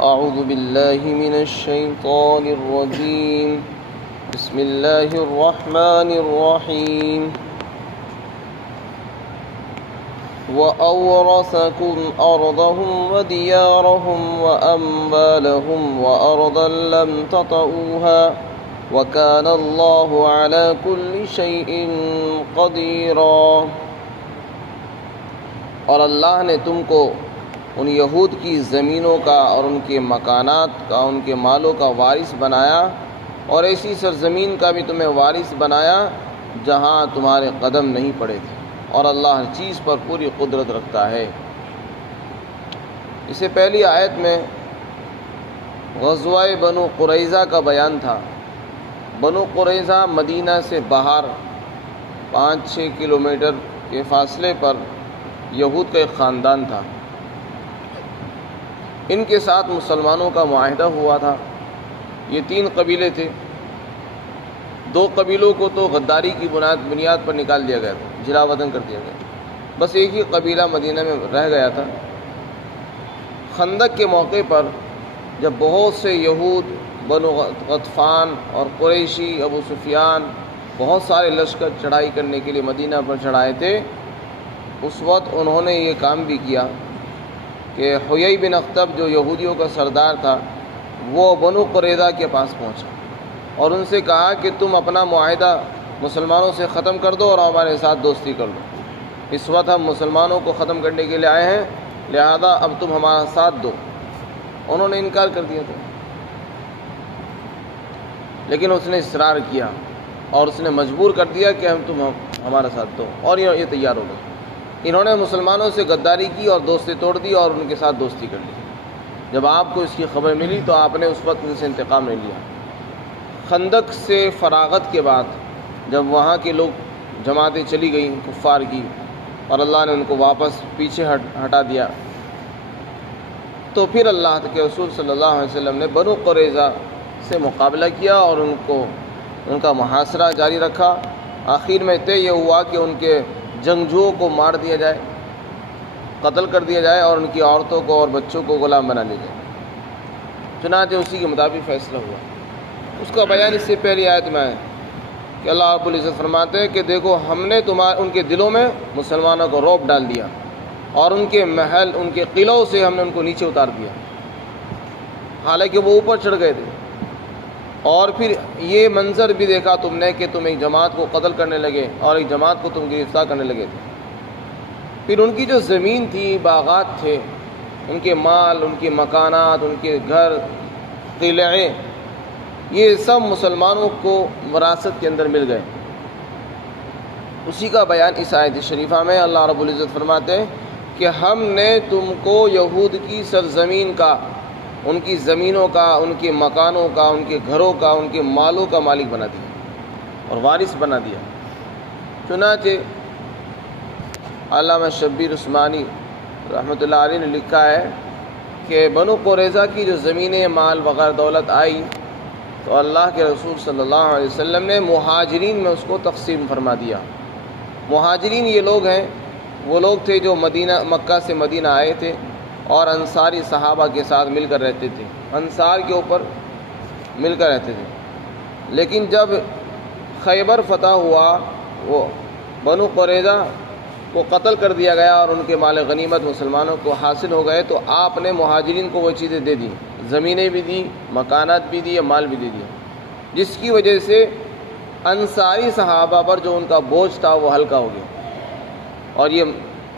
أعوذ بالله من الشيطان الرجيم بسم الله الرحمن الرحيم وأورثكم أرضهم وديارهم وأموالهم وأرضا لم تطئوها وكان الله على كل شيء قديرا۔ اور اللہ نے تم کو ان یہود کی زمینوں کا اور ان کے مکانات کا، ان کے مالوں کا وارث بنایا، اور ایسی سرزمین کا بھی تمہیں وارث بنایا جہاں تمہارے قدم نہیں پڑے تھے، اور اللہ ہر چیز پر پوری قدرت رکھتا ہے۔ اس سے پہلی آیت میں غزوہ بنو قریظہ کا بیان تھا۔ بنو قریظہ مدینہ سے باہر 5-6 کلومیٹر کے فاصلے پر یہود کا ایک خاندان تھا۔ ان کے ساتھ مسلمانوں کا معاہدہ ہوا تھا۔ یہ 3 قبیلے تھے۔ 2 قبیلوں کو تو غداری کی بنیاد پر نکال دیا گیا تھا، جلا وطن کر دیا گیا، بس ایک ہی قبیلہ مدینہ میں رہ گیا تھا۔ خندق کے موقع پر جب بہت سے یہود، بنو غطفان اور قریشی، ابو سفیان، بہت سارے لشکر چڑھائی کرنے کے لیے مدینہ پر چڑھائے تھے، اس وقت انہوں نے یہ کام بھی کیا کہ حیی بن اخطب جو یہودیوں کا سردار تھا، وہ بنو قریظہ کے پاس پہنچا اور ان سے کہا کہ تم اپنا معاہدہ مسلمانوں سے ختم کر دو اور ہمارے ساتھ دوستی کر لو۔ اس وقت ہم مسلمانوں کو ختم کرنے کے لیے آئے ہیں، لہذا اب تم ہمارا ساتھ دو۔ انہوں نے انکار کر دیا تھا، لیکن اس نے اصرار کیا اور اس نے مجبور کر دیا کہ تم ہمارا ساتھ دو، اور یہ تیار ہو گئے۔ انہوں نے مسلمانوں سے غداری کی اور دوستی توڑ دی اور ان کے ساتھ دوستی کر لی۔ جب آپ کو اس کی خبر ملی تو آپ نے اس وقت ان سے انتقام نہیں لیا۔ خندق سے فراغت کے بعد جب وہاں کے لوگ جماعتیں چلی گئیں کفار کی اور اللہ نے ان کو واپس پیچھے ہٹا دیا، تو پھر اللہ کے رسول صلی اللہ علیہ وسلم نے بنو قریظہ سے مقابلہ کیا اور ان کا محاصرہ جاری رکھا۔ آخر میں طے یہ ہوا کہ ان کے جنگجوؤں کو مار دیا جائے، قتل کر دیا جائے، اور ان کی عورتوں کو اور بچوں کو غلام بنا لیا جائے۔ چنانچہ اسی کے مطابق فیصلہ ہوا۔ اس کا بیان اس سے پہلی آیت میں ہے کہ اللہ رب العزت فرماتے ہیں کہ دیکھو ہم نے ان کے دلوں میں مسلمانوں کو رعب ڈال دیا اور ان کے محل، ان کے قلعوں سے ہم نے ان کو نیچے اتار دیا، حالانکہ وہ اوپر چڑھ گئے تھے۔ اور پھر یہ منظر بھی دیکھا تم نے کہ تم ایک جماعت کو قتل کرنے لگے اور ایک جماعت کو تم گرفتار کرنے لگے تھے۔ پھر ان کی جو زمین تھی، باغات تھے، ان کے مال، ان کے مکانات، ان کے گھر، قلعے، یہ سب مسلمانوں کو وراثت کے اندر مل گئے۔ اسی کا بیان اس آیت شریفہ میں اللہ رب العزت فرماتے ہیں کہ ہم نے تم کو یہود کی سرزمین کا، ان کی زمینوں کا، ان کے مکانوں کا، ان کے گھروں کا، ان کے مالوں کا مالک بنا دیا اور وارث بنا دیا۔ چنانچہ علامہ شبیر عثمانی رحمۃ اللہ علیہ نے لکھا ہے کہ بنو قریظہ کی جو زمینیں، مال وغیرہ دولت آئی تو اللہ کے رسول صلی اللہ علیہ وسلم نے مہاجرین میں اس کو تقسیم فرما دیا۔ مہاجرین یہ لوگ ہیں، وہ لوگ تھے جو مکہ سے مدینہ آئے تھے اور انصاری صحابہ کے ساتھ مل کر رہتے تھے، انصار کے اوپر مل کر رہتے تھے۔ لیکن جب خیبر فتح ہوا، وہ بنو قریظہ کو قتل کر دیا گیا اور ان کے مال غنیمت مسلمانوں کو حاصل ہو گئے، تو آپ نے مہاجرین کو وہ چیزیں دے دیں، زمینیں بھی دی، مکانات بھی دی، مال بھی دے دیا، جس کی وجہ سے انصاری صحابہ پر جو ان کا بوجھ تھا وہ ہلکا ہو گیا۔ اور یہ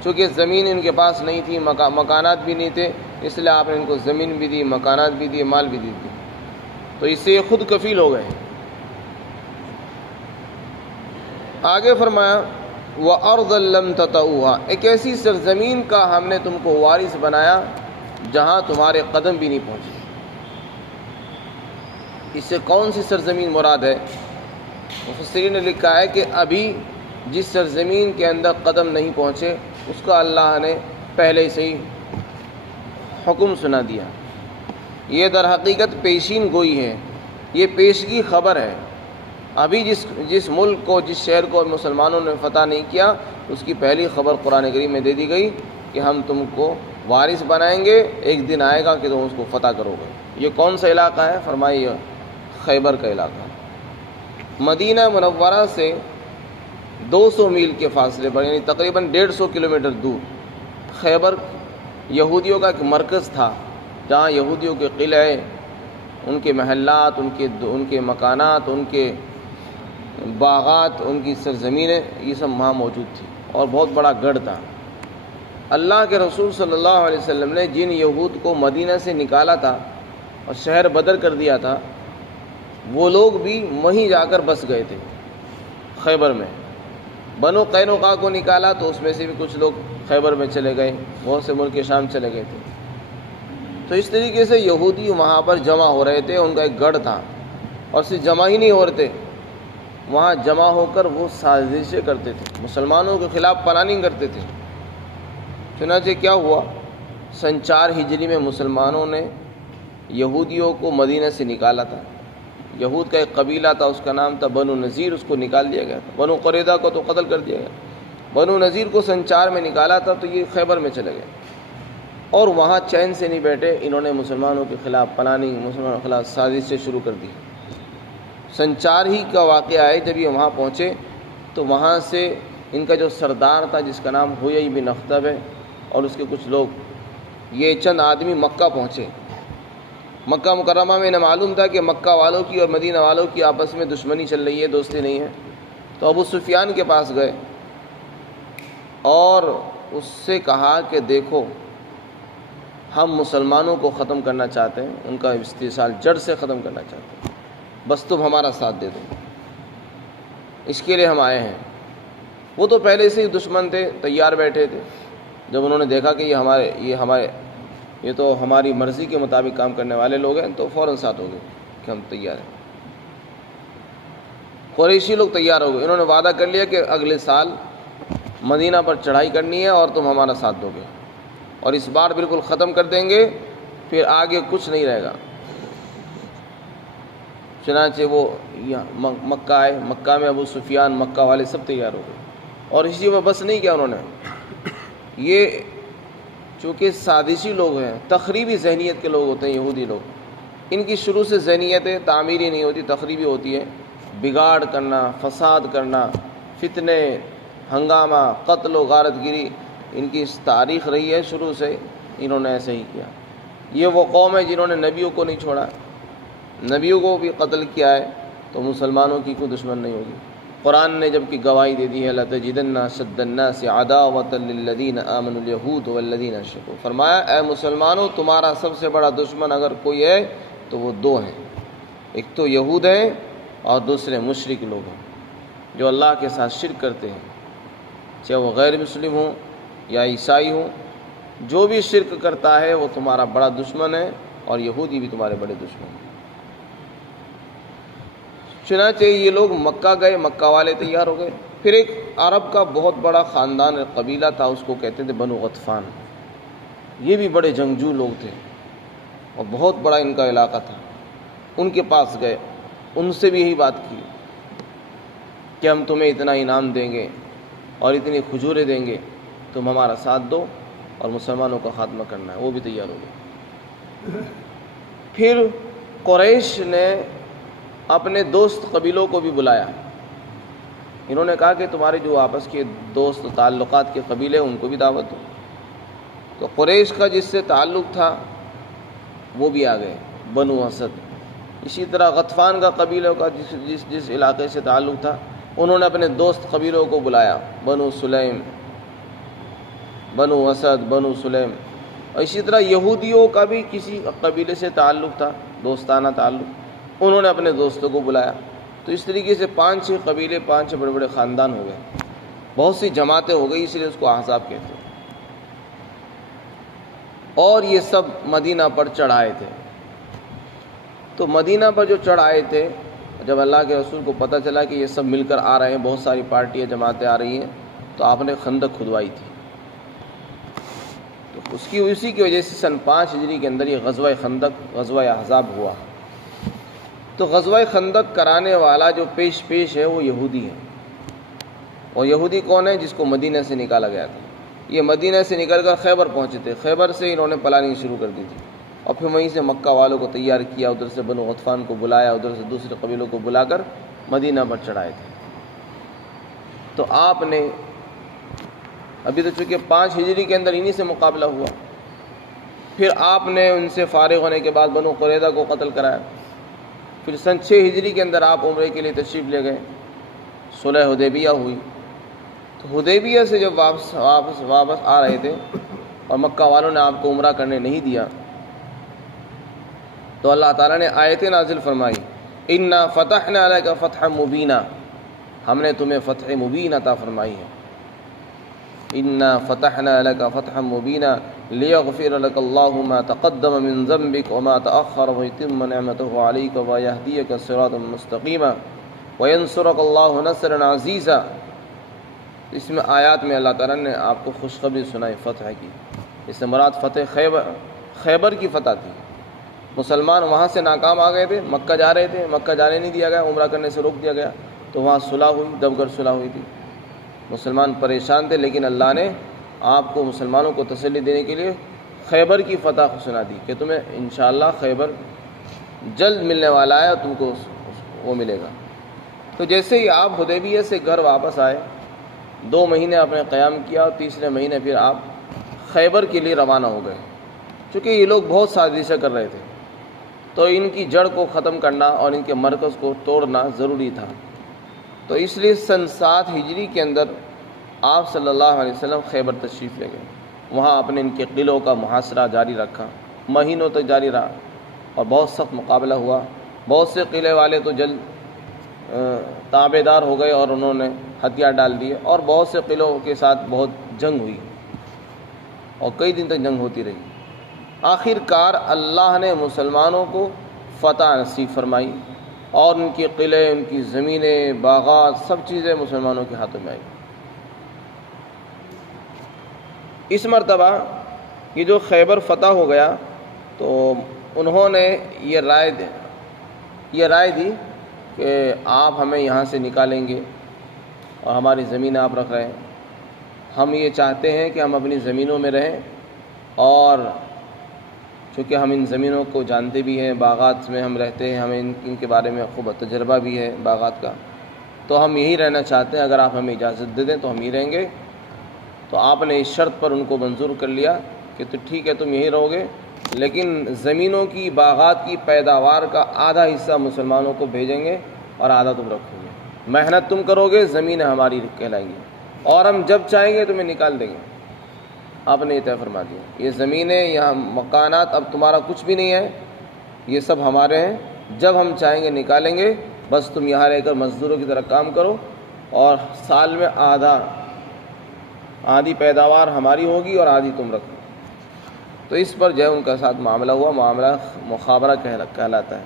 چونکہ زمین ان کے پاس نہیں تھی، مکانات بھی نہیں تھے، اس لیے آپ نے ان کو زمین بھی دی، مکانات بھی دیے، مال بھی دی، تو اس سے یہ خود کفیل ہو گئے۔ آگے فرمایا وَأَرْضًا لَّمْ تَطَئُوهَا، ایک ایسی سرزمین کا ہم نے تم کو وارث بنایا جہاں تمہارے قدم بھی نہیں پہنچے۔ اس سے کون سی سرزمین مراد ہے؟ مفسرین نے لکھا ہے کہ ابھی جس سرزمین کے اندر قدم نہیں پہنچے اس کا اللہ نے پہلے سے ہی حکم سنا دیا۔ یہ در حقیقت پیشین گوئی ہے، یہ پیشگی خبر ہے۔ ابھی جس ملک کو، جس شہر کو مسلمانوں نے فتح نہیں کیا، اس کی پہلی خبر قرآن کریم میں دے دی گئی کہ ہم تم کو وارث بنائیں گے، ایک دن آئے گا کہ تم اس کو فتح کرو گے۔ یہ کون سا علاقہ ہے؟ فرمائیے خیبر کا علاقہ۔ مدینہ منورہ سے 200 میل کے فاصلے پر، یعنی تقریباً 150 کلومیٹر دور خیبر یہودیوں کا ایک مرکز تھا، جہاں یہودیوں کے قلعے، ان کے محلات، ان کے مکانات، ان کے باغات، ان کی سرزمینیں، یہ سب وہاں موجود تھی، اور بہت بڑا گڑھ تھا۔ اللہ کے رسول صلی اللہ علیہ وسلم نے جن یہود کو مدینہ سے نکالا تھا اور شہر بدر کر دیا تھا، وہ لوگ بھی وہیں جا کر بس گئے تھے خیبر میں۔ بنو قینقاع کو نکالا تو اس میں سے بھی کچھ لوگ خیبر میں چلے گئے، بہت سے ملک شام چلے گئے تھے۔ تو اس طریقے سے یہودی وہاں پر جمع ہو رہے تھے، ان کا ایک گڑھ تھا، اور صرف جمع ہی نہیں ہو رہے تھے، وہاں جمع ہو کر وہ سازشیں کرتے تھے، مسلمانوں کے خلاف پلاننگ کرتے تھے۔ چنانچہ کیا ہوا، سن 4 ہجری میں مسلمانوں نے یہودیوں کو مدینہ سے نکالا تھا۔ یہود کا ایک قبیلہ تھا، اس کا نام تھا بنو نذیر، اس کو نکال دیا گیا تھا۔ بنو قریظہ کو تو قتل کر دیا گیا۔ بنو نذیر کو سن 4 میں نکالا تھا، تو یہ خیبر میں چلے گئے، اور وہاں چین سے نہیں بیٹھے، انہوں نے مسلمانوں کے خلاف پلاننگ، مسلمانوں کے خلاف سازشیں شروع کر دی۔ سن 4 ہی کا واقعہ ہے، جب یہ وہاں پہنچے تو وہاں سے ان کا جو سردار تھا، جس کا نام حیی بن اخطب ہے، اور اس کے کچھ لوگ، یہ چند آدمی مکہ پہنچے۔ مکہ مکرمہ میں انہیں معلوم تھا کہ مکہ والوں کی اور مدینہ والوں کی آپس میں دشمنی چل رہی ہے، دوستی نہیں ہے، تو ابو سفیان کے پاس گئے اور اس سے کہا کہ دیکھو، ہم مسلمانوں کو ختم کرنا چاہتے ہیں، ان کا استحصال جڑ سے ختم کرنا چاہتے ہیں، بس تم ہمارا ساتھ دے دو، اس کے لیے ہم آئے ہیں۔ وہ تو پہلے سے ہی دشمن تھے، تیار بیٹھے تھے۔ جب انہوں نے دیکھا کہ یہ تو ہماری مرضی کے مطابق کام کرنے والے لوگ ہیں، تو فوراً ساتھ ہو گئے کہ ہم تیار ہیں۔ قریشی لوگ تیار ہو گئے، انہوں نے وعدہ کر لیا کہ اگلے سال مدینہ پر چڑھائی کرنی ہے اور تم ہمارا ساتھ دو گے، اور اس بار بالکل ختم کر دیں گے، پھر آگے کچھ نہیں رہے گا۔ چنانچہ وہ مکہ آئے، مکہ میں ابو سفیان، مکہ والے سب تیار ہو گئے، اور اسی میں بس نہیں کیا انہوں نے، یہ چونکہ سازشی لوگ ہیں، تخریبی ذہنیت کے لوگ ہوتے ہیں یہودی لوگ، ان کی شروع سے ذہنیتیں تعمیری نہیں ہوتی، تخریبی ہوتی ہے، بگاڑ کرنا، فساد کرنا، فتنے، ہنگامہ، قتل و غارت گری، ان کی تاریخ رہی ہے شروع سے، انہوں نے ایسے ہی کیا۔ یہ وہ قوم ہے جنہوں نے نبیوں کو نہیں چھوڑا، نبیوں کو بھی قتل کیا ہے، تو مسلمانوں کی کوئی دشمن نہیں ہوگی۔ قرآن نے جب کی گواہی دے دی ہے، لَتَجِدَنَّ أَشَدَّ النَّاسِ عَدَاوَةً لِلَّذِينَ آمَنُوا الْيَهُودُ وَالَّذِينَ أَشْرَكُوا، فرمایا اے مسلمانوں، تمہارا سب سے بڑا دشمن اگر کوئی ہے تو وہ 2 ہیں، ایک تو یہود ہیں اور دوسرے مشرک لوگ ہیں، جو اللہ کے ساتھ شرک کرتے ہیں، چاہے وہ غیر مسلم ہوں یا عیسائی ہوں، جو بھی شرک کرتا ہے وہ تمہارا بڑا دشمن ہے، اور یہودی بھی تمہارے بڑے دشمن ہیں۔ چنانچہ یہ لوگ مکہ گئے، مکہ والے تیار ہو گئے۔ پھر ایک عرب کا بہت بڑا خاندان قبیلہ تھا، اس کو کہتے تھے بنو غطفان، یہ بھی بڑے جنگجو لوگ تھے، اور بہت بڑا ان کا علاقہ تھا۔ ان کے پاس گئے، ان سے بھی یہی بات کی کہ ہم تمہیں اتنا انعام دیں گے اور اتنی کھجوریں دیں گے، تم ہمارا ساتھ دو اور مسلمانوں کا خاتمہ کرنا ہے۔ وہ بھی تیار ہو گئے۔ پھر قریش نے اپنے دوست قبیلوں کو بھی بلایا، انہوں نے کہا کہ تمہارے جو آپس کے دوست تعلقات کے قبیلے ان کو بھی دعوت دو۔ تو قریش کا جس سے تعلق تھا وہ بھی آ گئے، بنو اسد۔ اسی طرح غطفان کا قبیلوں کا جس علاقے سے تعلق تھا، انہوں نے اپنے دوست قبیلوں کو بلایا، بنو سلیم، بنو اسد، بنو سلیم۔ اور اسی طرح یہودیوں کا بھی کسی قبیلے سے تعلق تھا، دوستانہ تعلق، انہوں نے اپنے دوستوں کو بلایا۔ تو اس طریقے سے 5-6 قبیلے، 5 بڑے بڑے خاندان ہو گئے، بہت سی جماعتیں ہو گئی، اس لیے اس کو احزاب کہتے ہیں۔ اور یہ سب مدینہ پر چڑھ آئے تھے۔ تو مدینہ پر جو چڑھ آئے تھے، جب اللہ کے رسول کو پتہ چلا کہ یہ سب مل کر آ رہے ہیں، بہت ساری پارٹیاں، جماعتیں آ رہی ہیں، تو آپ نے خندق کھدوائی تھی۔ تو اسی کی وجہ سے سن 5 ہجری کے اندر یہ غزوہ خندق، غزوہ احزاب ہوا۔ تو غزوہ خندق کرانے والا جو پیش ہے وہ یہودی ہے، اور یہودی کون ہے؟ جس کو مدینہ سے نکالا گیا تھا۔ یہ مدینہ سے نکل کر خیبر پہنچے تھے، خیبر سے انہوں نے پلاننگ شروع کر دی تھی، اور پھر وہیں سے مکہ والوں کو تیار کیا، ادھر سے بنو غطفان کو بلایا، ادھر سے دوسرے قبیلوں کو بلا کر مدینہ پر چڑھائے تھے۔ تو آپ نے ابھی تو چونکہ 5 ہجری کے اندر انہی سے مقابلہ ہوا، پھر آپ نے ان سے فارغ ہونے کے بعد بنو قریظہ کو قتل کرایا، پھر سن 6 ہجری کے اندر آپ عمرے کے لیے تشریف لے گئے، صلح حدیبیہ ہوئی۔ تو حدیبیہ سے جب واپس آ رہے تھے اور مکہ والوں نے آپ کو عمرہ کرنے نہیں دیا، تو اللہ تعالیٰ نے آیتیں نازل فرمائی، اِنَّا فَتَحْنَا لَكَ فَتْحًا مُبِينًا، ہم نے تمہیں فتح مبین عطا فرمائی ہے۔ اِنَّا فَتَحْنَا لَكَ فَتْحًا مُبِينًا لِيَغْفِرَ لَكَ اللَّهُ مَا تَقَدَّمَ مِن ذَنبِكَ وَمَا تَأَخَّرَ وَيُتِمَّ نِعْمَتَهُ عَلَيْكَ وَيَهْدِيَكَ صِرَاطًا مُسْتَقِيمًا وَيَنصُرَكَ اللَّهُ نَصْرًا عَزِيزًا۔ اس میں آیات میں اللہ تعالیٰ نے آپ کو خوشخبری سنائی فتح کی۔ اس سے مراد فتح خیبر کی فتح تھی۔ مسلمان وہاں سے ناکام آ گئے تھے، مکہ جا رہے تھے، مکہ جانے نہیں دیا گیا، عمرہ کرنے سے روک دیا گیا، تو وہاں صلح ہوئی، دبگر صلح ہوئی تھی۔ مسلمان پریشان تھے، لیکن اللہ نے آپ کو مسلمانوں کو تسلی دینے کے لیے خیبر کی فتح سنا دی کہ تمہیں انشاءاللہ خیبر جلد ملنے والا ہے اور تم کو وہ ملے گا۔ تو جیسے ہی آپ حدیبیہ سے گھر واپس آئے، 2 مہینے آپ نے قیام کیا، اور تیسرے مہینے پھر آپ خیبر کے لیے روانہ ہو گئے۔ چونکہ یہ لوگ بہت سازشیں کر رہے تھے، تو ان کی جڑ کو ختم کرنا اور ان کے مرکز کو توڑنا ضروری تھا۔ تو اس لیے سن 7 ہجری کے اندر آپ صلی اللہ علیہ وسلم خیبر تشریف لے گئے۔ وہاں آپ نے ان کے قلعوں کا محاصرہ جاری رکھا، مہینوں تک جاری رہا، اور بہت سخت مقابلہ ہوا۔ بہت سے قلعے والے تو جلد تابع دار ہو گئے اور انہوں نے ہتھیار ڈال دیے، اور بہت سے قلعوں کے ساتھ بہت جنگ ہوئی، اور کئی دن تک جنگ ہوتی رہی۔ آخر کار اللہ نے مسلمانوں کو فتح نصیب فرمائی، اور ان کے قلعے، ان کی زمینیں، باغات، سب چیزیں مسلمانوں کے ہاتھوں میں آئی۔ اس مرتبہ یہ جو خیبر فتح ہو گیا، تو انہوں نے یہ رائے دی کہ آپ ہمیں یہاں سے نکالیں گے اور ہماری زمین آپ رکھ رہے ہیں، ہم یہ چاہتے ہیں کہ ہم اپنی زمینوں میں رہیں، اور چونکہ ہم ان زمینوں کو جانتے بھی ہیں، باغات میں ہم رہتے ہیں، ہمیں ان کے بارے میں خوب تجربہ بھی ہے باغات کا، تو ہم یہی رہنا چاہتے ہیں، اگر آپ ہمیں اجازت دے دیں تو ہم یہی رہیں گے۔ تو آپ نے اس شرط پر ان کو منظور کر لیا کہ تو ٹھیک ہے، تم یہی رہو گے، لیکن زمینوں کی، باغات کی پیداوار کا آدھا حصہ مسلمانوں کو بھیجیں گے اور آدھا تم رکھو گے، محنت تم کرو گے، زمینیں ہماری کہلائیں گی، اور ہم جب چاہیں گے تمہیں نکال دیں گے۔ آپ نے یہ طے فرما دیا، یہ زمینیں، یہاں مکانات اب تمہارا کچھ بھی نہیں ہے، یہ سب ہمارے ہیں، جب ہم چاہیں گے نکالیں گے، بس تم یہاں رہ کر مزدوروں کی طرح کام کرو، اور سال میں آدھی پیداوار ہماری ہوگی اور آدھی تم رکھو۔ تو اس پر جو ہے ان کا ساتھ معاملہ ہوا، معاملہ مخابرہ کہلاتا ہے۔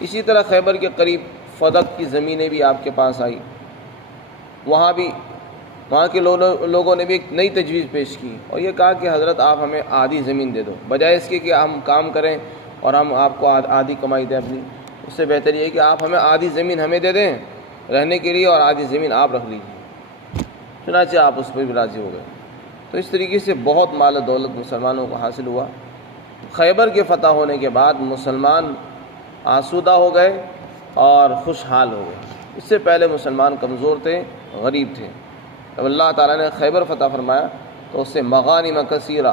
اسی طرح خیبر کے قریب فدق کی زمینیں بھی آپ کے پاس آئی، وہاں کے لوگوں نے بھی ایک نئی تجویز پیش کی، اور یہ کہا کہ حضرت آپ ہمیں آدھی زمین دے دو، بجائے اس کے کہ ہم کام کریں اور ہم آپ کو آدھی کمائی دیں اپنی، اس سے بہتر یہ ہے کہ آپ ہمیں آدھی زمین ہمیں دے دیں رہنے کے لیے، اور آدھی زمین آپ رکھ لیجیے۔ چنانچہ آپ اس پر بھی راضی ہو گئے۔ تو اس طریقے سے بہت مال و دولت مسلمانوں کو حاصل ہوا۔ خیبر کے فتح ہونے کے بعد مسلمان آسودہ ہو گئے اور خوشحال ہو گئے۔ اس سے پہلے مسلمان کمزور تھے، غریب تھے۔ جب اللہ تعالیٰ نے خیبر فتح فرمایا تو اس سے مغانم کثیرہ،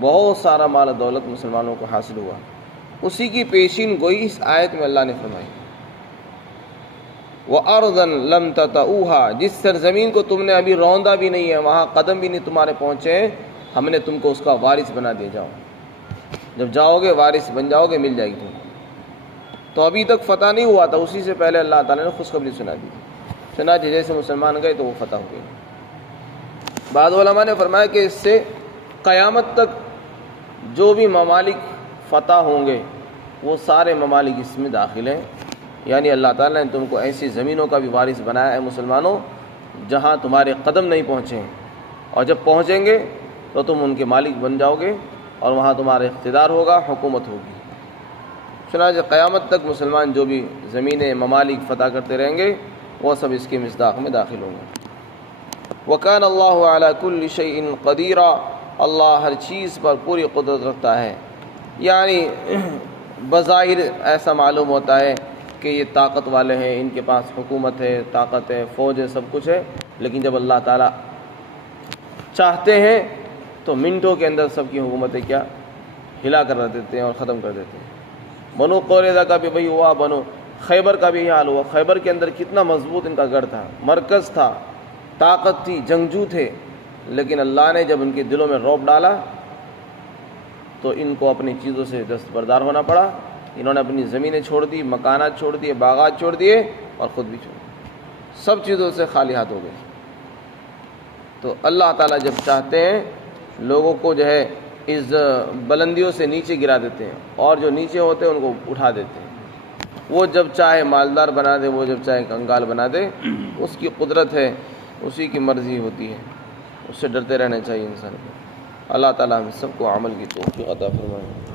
بہت سارا مال و دولت مسلمانوں کو حاصل ہوا۔ اسی کی پیشین گوئی اس آیت میں اللہ نے فرمائی، وَأَرْضًا لَمْ تَطَئُوهَا، جس سرزمین کو تم نے ابھی روندا بھی نہیں ہے، وہاں قدم بھی نہیں تمہارے پہنچے ہیں، ہم نے تم کو اس کا وارث بنا دیا، جاؤ، جب جاؤ گے وارث بن جاؤ گے، مل جائے گی تم۔ تو ابھی تک فتح نہیں ہوا تھا، اسی سے پہلے اللہ تعالیٰ نے خوشخبری سنا دی۔ چنانچہ جیسے مسلمان گئے تو وہ فتح ہو گئے۔ بعض علماء نے فرمایا کہ اس سے قیامت تک جو بھی ممالک فتح ہوں گے وہ سارے ممالک اس میں داخل ہیں، یعنی اللہ تعالیٰ نے تم کو ایسی زمینوں کا بھی وارث بنایا ہے مسلمانوں جہاں تمہارے قدم نہیں پہنچے ہیں، اور جب پہنچیں گے تو تم ان کے مالک بن جاؤ گے، اور وہاں تمہارا اقتدار ہوگا، حکومت ہوگی۔ چنانچہ قیامت تک مسلمان جو بھی زمینیں، ممالک فتح کرتے رہیں گے وہ سب اس کے مصداق میں داخل ہوں گے۔ وَكَانَ اللَّهُ عَلَى كُلِّ شَيْءٍ قَدِيرًا، اللہ ہر چیز پر پوری قدرت رکھتا ہے۔ یعنی بظاہر ایسا معلوم ہوتا ہے کہ یہ طاقت والے ہیں، ان کے پاس حکومت ہے، طاقت ہے، فوج ہے، سب کچھ ہے، لیکن جب اللہ تعالیٰ چاہتے ہیں تو منٹوں کے اندر سب کی حکومتیں کیا ہلا کر رکھ دیتے ہیں اور ختم کر دیتے ہیں۔ بنو قریظہ کا بھی وہی ہوا، بنو خیبر کا بھی یہ حال ہوا۔ خیبر کے اندر کتنا مضبوط ان کا گڑھ تھا، مرکز تھا، طاقت تھی، جنگجو تھے، لیکن اللہ نے جب ان کے دلوں میں رعب ڈالا تو ان کو اپنی چیزوں سے دستبردار ہونا پڑا۔ انہوں نے اپنی زمینیں چھوڑ دی، مکانات چھوڑ دیے، باغات چھوڑ دیے اور خود بھی چھوڑ دیے، سب چیزوں سے خالی ہاتھ ہو گئے۔ تو اللہ تعالیٰ جب چاہتے ہیں لوگوں کو جو ہے اس بلندیوں سے نیچے گرا دیتے ہیں، اور جو نیچے ہوتے ہیں ان کو اٹھا دیتے ہیں۔ وہ جب چاہے مالدار بنا دے، وہ جب چاہے کنگال بنا دے، اس کی قدرت ہے، اسی کی مرضی ہوتی ہے، اس سے ڈرتے رہنا چاہیے انسان کو۔ اللہ تعالیٰ ہم سب کو عمل کی توفیق عطا فرمائے۔